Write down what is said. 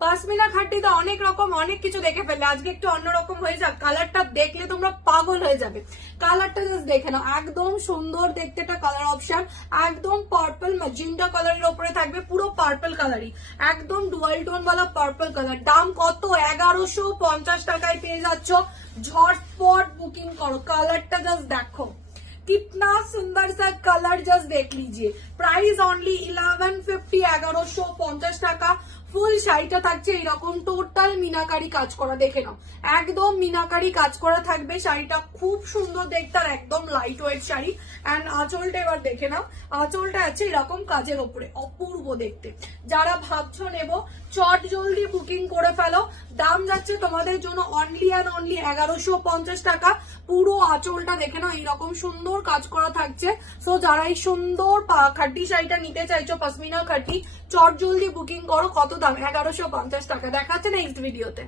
পাশমিনা খাটিতে অনেক রকম অনেক কিছু দেখে ফেললে, আজকে একটু অন্যরকম হয়ে যাক। কালারটা দেখলে তোমরা পাগল হয়ে যাবে। কালারটা জাস্ট দেখে নাও, একদম সুন্দর দেখতে একটা কালার অপশন, একদম পার্পল ম্যাজেন্টা কালারের উপরে থাকবে, পুরো পার্পল কালারই, একদম ডুয়াল টোন वाला পার্পল কালার। দাম কত? 1150 টাকায় পেয়ে যাচ্ছ। ঝটপট বুকিং করো। কালারটা জাস্ট দেখো, कितना सुंदर सा कलर, जस्ट देख लीजिए। प्राइस ओनली 1150, 1150 টাকা। ফুল শাড়িটা থাকছে এরকম টোটাল মিনাকারি কাজ করা, দেখে নাও একদম মিনাকারি কাজ করা থাকবে। শাড়িটা খুব সুন্দর দেখতে আর একদম লাইট ওয়েট শাড়ি। এন্ড আঁচলটা এবার দেখে নাও, আঁচলটা আছে এরকম কাজের ওপরে, অপূর্ব দেখতে। যারা ভাবছো নেবো চট জলদি বুকিং করে ফেলো। দাম যাচ্ছে তোমাদের জন্য অনলি অ্যান্ড অনলি 1150 টাকা। পুরো আঁচলটা দেখে নাও এইরকম সুন্দর কাজ করা থাকছে। সো যারা এই সুন্দর খাটি শাড়িটা নিতে চাইছো পশমিনা খাটি, চট জলদি বুকিং করো। কত দাম? 1150 টাকা। দেখাচ্ছে নেক্সট ভিডিওতে।